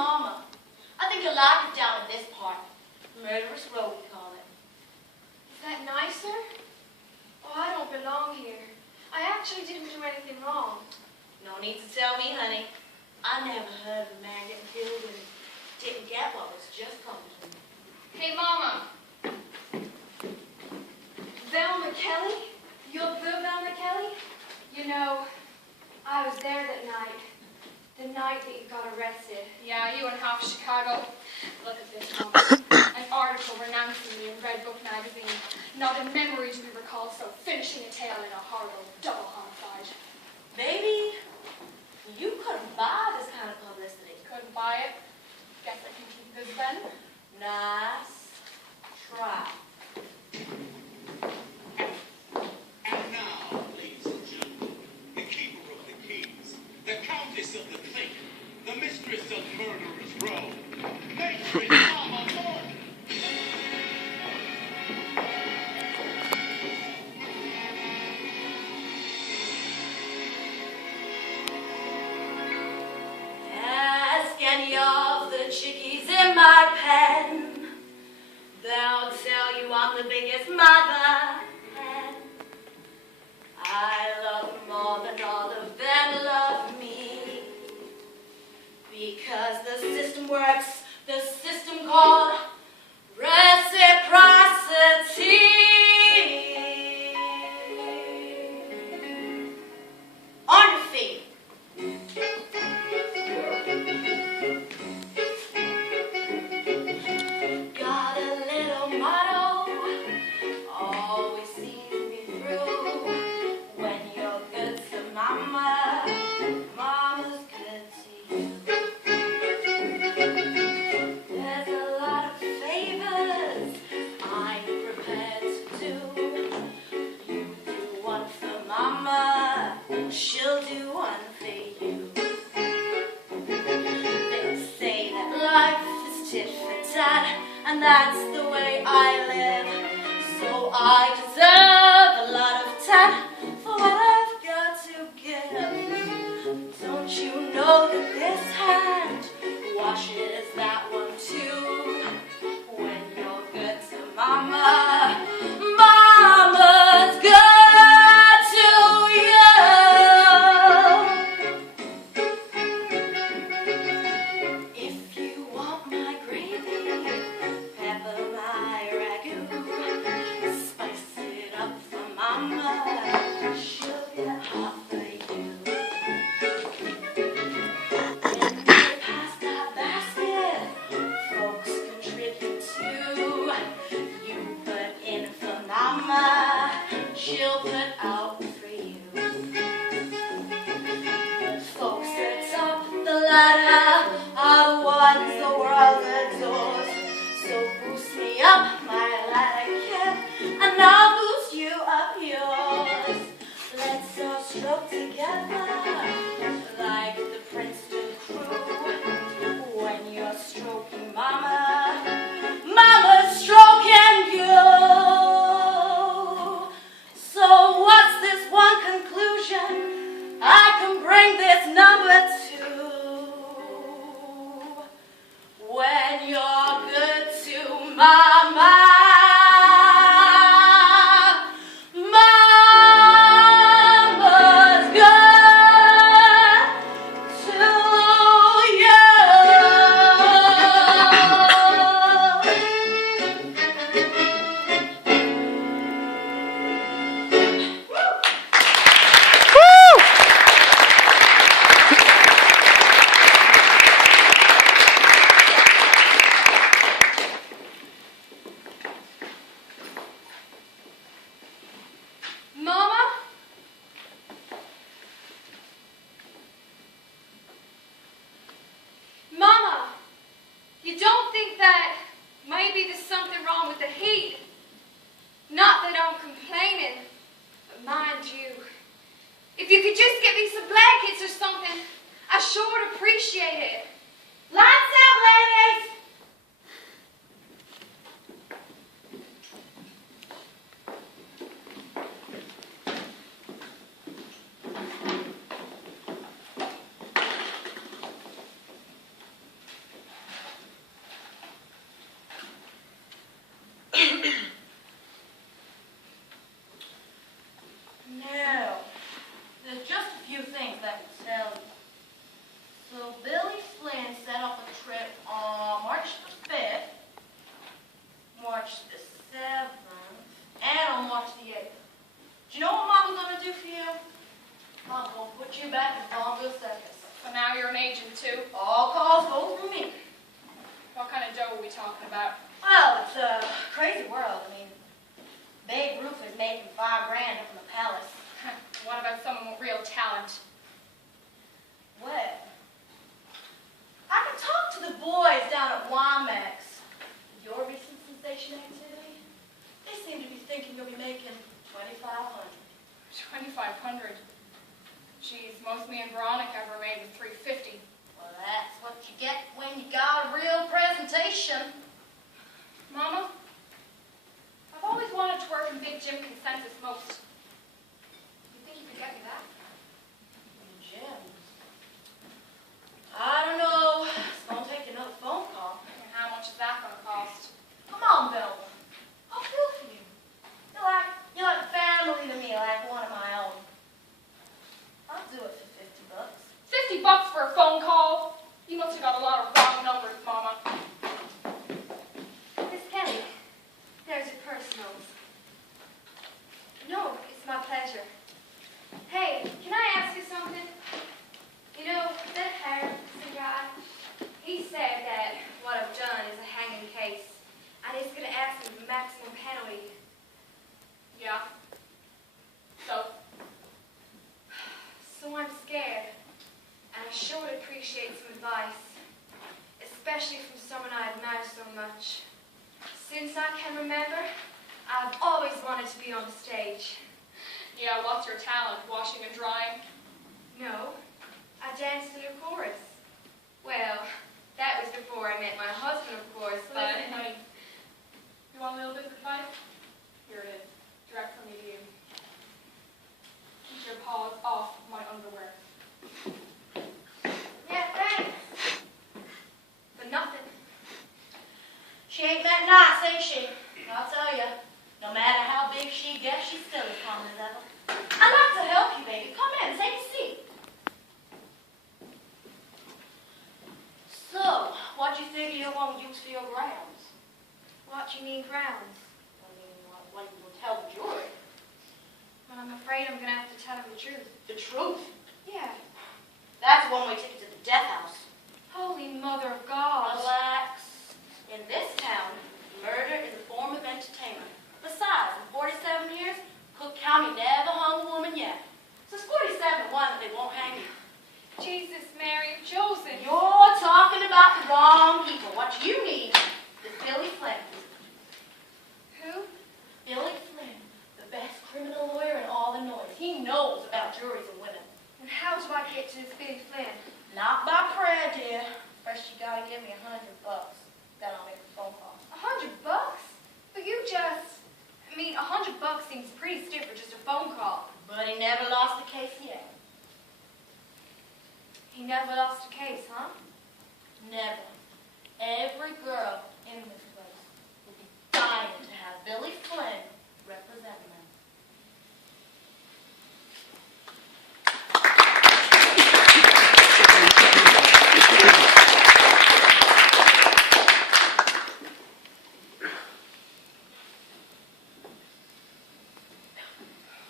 Mama. I think you'll like it down in this part. Murderous Row, we call it. Is that nicer? Oh, I don't belong here. I actually didn't do anything wrong. No need to tell me, honey. I never heard of a man getting killed and didn't get what was just coming to him. Hey, Mama. Velma Kelly? You're the Velma Kelly? You know, I was there that night. The night that you got arrested. Yeah, you and half Chicago. Look at this, Mama. An article renouncing me in Red Book magazine. Not in memory do we recall so finishing a tale in a horrible double homicide. Baby, you couldn't buy this kind of publicity. Couldn't buy it. Guess I can keep this then. Nice try. And now, ladies and gentlemen, the keeper of the keys, the countess of the clique, the mistress of Murderous Row, Matron Mama Morton. Ask any of the chickies in my pen. They'll tell you I'm the biggest mother hen. I love them more than all of them love me. Because the system works, the system called reciprocity. On your feet. Got a little motto, always sees me through. When you're good to mama, mama's good to you. There's a lot of favors I'm prepared to do. You do one for mama, she'll do one for you. They say that life is tit for tat, and that's the way I live. So I deserve a lot of tat for what I've got to give. Don't you know that this hand washes that one too? When you're good to mama, mama's good to you. If you want my gravy, pepper my ragu, spice it up for mama, she'll get hot for you. When you pass that basket, folks contribute too. You put in for mama, she'll put out for you. The folks atop the ladder are the ones the world adores. So boost me up my ladder, kid, and I'll boost you up yours. Let's all stroke together like the Princeton crew. When you're stroking mama, mama's stroking you. So what's this one conclusion I can bring this number to? When you're good to mama, mama's good to you. Mama? Mama, you don't think that maybe there's something wrong with the heat? Not that I'm complaining, but mind you, if you could just get me some blankets or something, I sure would appreciate it. Lights out, ladies! agent too? All calls go through me. What kind of dough are we talking about? Well, it's a crazy world. I mean, Babe Ruth is making $5 grand up in the palace. What about someone with real talent? Well, I can talk to the boys down at Wamex. Your recent sensation activity? They seem to be thinking you'll be making $2,500. 2,500. Geez, most me and Veronica ever made was 350. Well, that's what you get when you got a real presentation. Mama, I've always wanted to work in Big Jim Consensus most. You think you could get me that? Jim. I don't know. It's going to take another phone call. And how much is that going to cost? Come on, Belma. I'll feel for you. You're like family to me, like one of my own. I'll do it for $50. $50 for a phone call? You must have got a lot of wrong numbers, Mama. Miss Kelly, there's your personals. No, it's my pleasure. Hey, can I ask you something? You know, that Harrison guy, he said that what I've done is a hanging case, and he's going to ask me for maximum penalty. Yeah. So? So I'm scared, and I sure would appreciate some advice, especially from someone I admire so much. Since I can remember, I've always wanted to be on the stage. Yeah, what's your talent? Washing and drying? No, I danced in a chorus. Well, that was before I met my husband, of course, but... Listen, honey, you want a little bit of advice? Here it is, direct from me to you. Keep your paws off my underwear. Yeah, thanks. But nothing. She ain't that nice, ain't she? I'll tell you. No matter how big she gets, she's still as calm as ever. I'd like to help you, baby. Come in, take a seat. So, what do you figure you're going to use for your grounds? What do you mean grounds? I mean, what you will tell the jury? Well, I'm afraid I'm going to have to tell them the truth. The truth. Yeah. That's a one-way ticket to the death house. Holy Mother of God. Relax. In this town, murder is a form of entertainment. Besides, in 47 years, Cook County never hung a woman yet. So it's 47 to 1 that they won't hang you. Jesus, Mary, Joseph. You're talking about the wrong people. What you need is Billy Flynn. Who? Billy Flynn, the best criminal lawyer in all the noise. He knows about juries and women. And how do I get to this Billy Flynn? Not by prayer, dear. First you gotta give me $100. Then I'll make a phone call. $100? But you just... I mean, $100 seems pretty stiff for just a phone call. But he never lost a case yet. He never lost a case, huh? Never. Every girl in this place will be dying to have Billy Flynn represent them.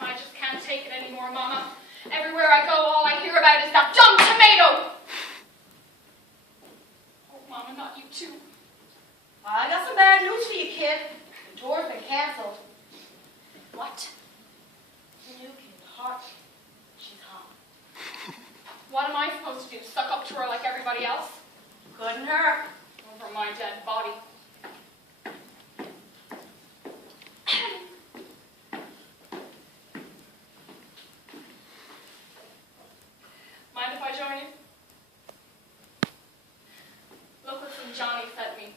I just can't take it anymore, Mama. Everywhere I go, all I hear about is that dumb tomato! Oh, Mama, not you too. I got some bad news for you, kid. The tour's been canceled. What? You can hot. She's hot. What am I supposed to do? Suck up to her like everybody else? Couldn't hurt. Over my dead body. Mind if I join you? Look what some Johnny sent me.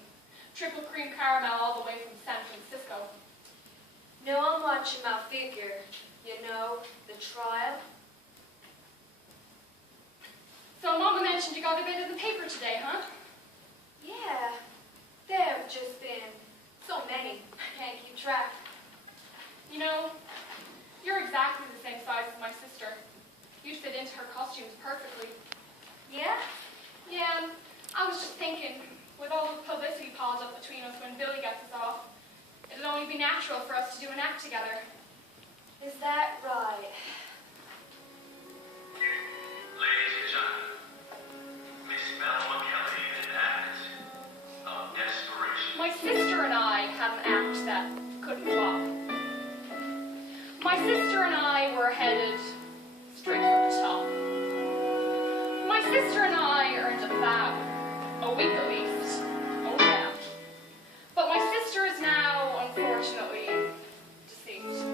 Triple cream caramel all the way from San Francisco. Know much about figure. You know, the trial. So Mama mentioned you got a bit in the paper today, huh? Yeah. There have just been so many. I can't keep track. You know, you're exactly the same size as my sister. You'd fit into her costumes perfectly. Yeah? Yeah, and I was just thinking, with all the publicity piled up between us when Billy gets us off, it'd only be natural for us to do an act together. Is that right? Ladies and gentlemen, My sister and I had an act that couldn't flop. My sister and I were headed straight for the top. My sister and I earned about a week at least. Oh yeah. But my sister is now, unfortunately, deceased.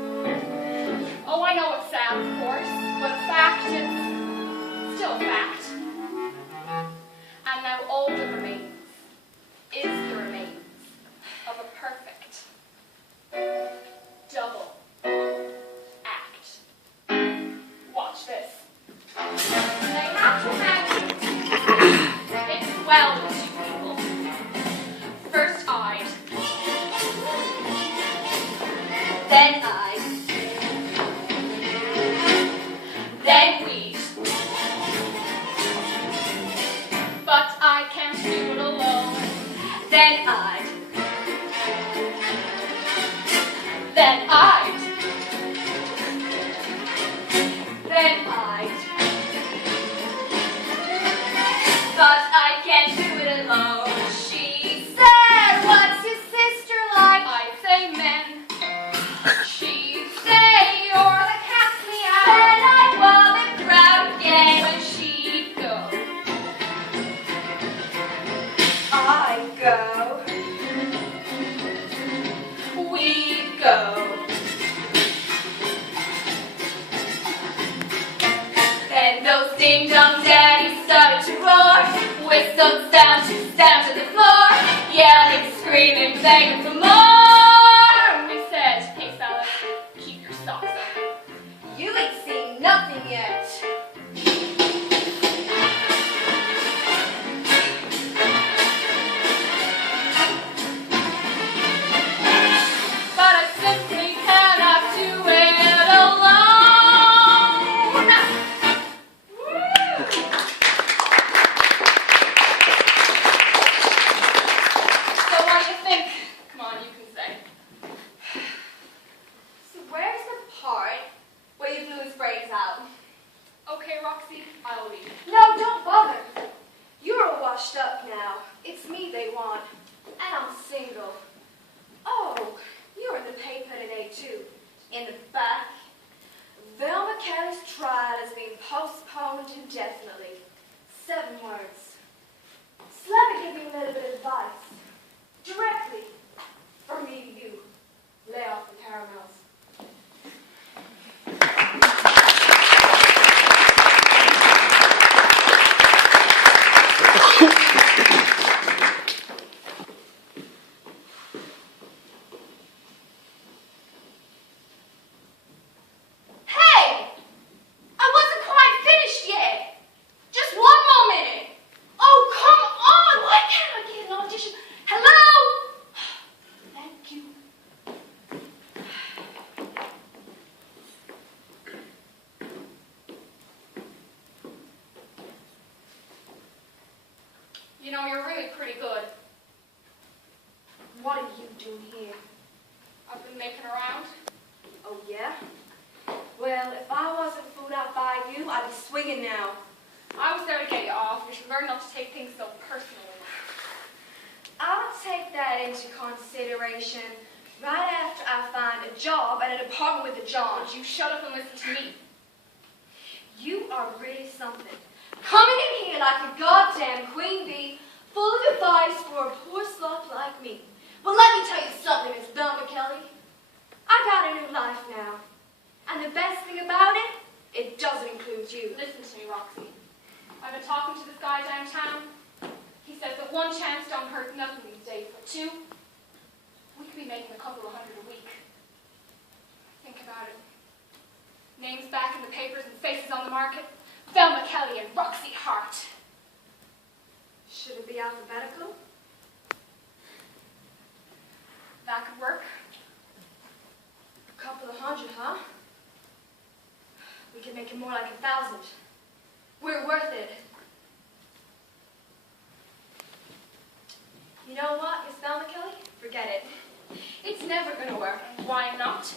Oh, I know it's sad, of course, but a fact is still a fact. And now all that remains is the remains of a perfect double act. Watch this. They have to act it well with two people. First I'd, Then I. then we'd. But I can't do it alone. Then I. Then I'd. Then I. But I can't do it alone. She said, what's your sister like? I'd say men. She'd say you're the cat's meow. Then I'd walk the crowd again. When she'd go, I'd go. we'd go. Then those ding-dong daddies started to roar. Whistles down to the floor. Yelling, screaming, begging for more. We said, hey fella, keep your socks up. You ain't seen nothing yet. But I simply cannot do it alone. So what do you think? Come on, you can say. So where's the part where you blew his brains out? Okay, Roxy, I'll leave. No, don't bother. You're all washed up now. It's me they want. And I'm single. Oh, you're in the paper today too. In the back. Velma Kelly's trial has been postponed indefinitely. 7 words. So let me give you a little bit of advice. Directly. From me to you. Lay off the caramels. Hey! I wasn't quite finished yet. Just one more minute. Oh, come on. Why can't I get an audition? Hello? Thank you. You know, you're really pretty good. What are you doing here? I've been making around. Oh, yeah? Well, if I wasn't fooled out by you, I'd be swinging now. I was there to get you off. You should learn not to take things so personally. I'll take that into consideration right after I find a job at an apartment with the Johns. You shut up and listen to me. You are really something. Coming in here like a goddamn queen bee, full of advice for a poor slut like me. Well, let me tell you something, Miss Velma Kelly. I got a new life now. And the best thing about it, it doesn't include you. Listen to me, Roxy. I've been talking to this guy downtown. He says that one chance don't hurt nothing these days, but 2, we could be making a couple of hundred a week. Think about it. Names back in the papers and faces on the market. Velma Kelly and Roxy Hart. Should it be alphabetical? That could work. A couple of hundred, huh? We could make it more like 1,000. We're worth it. You know what, Miss Velma Kelly? Forget it. It's never going to work. Why not?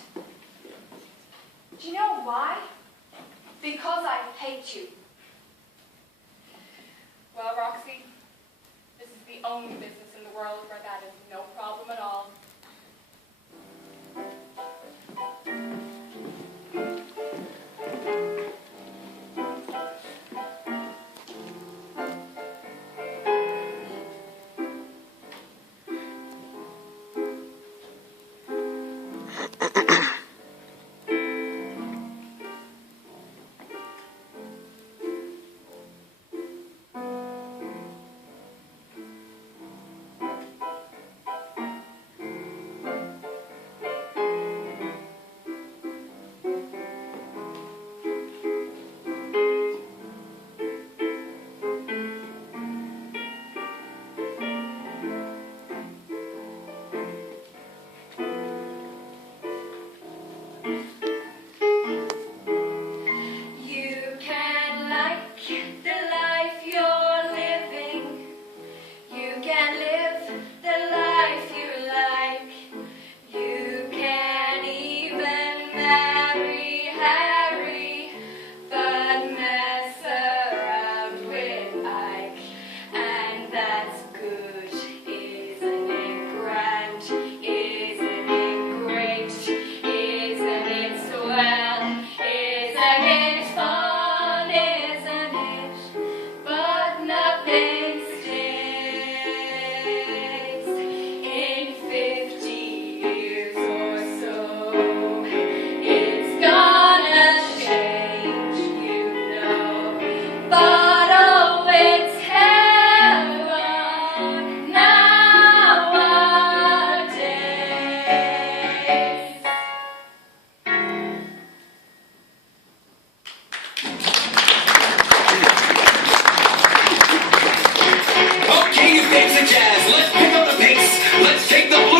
Do you know why? Because I hate you. Well, Roxy, this is the only business in the world where that is no problem. It's a jazz. Let's pick up the pace. Let's take the blues.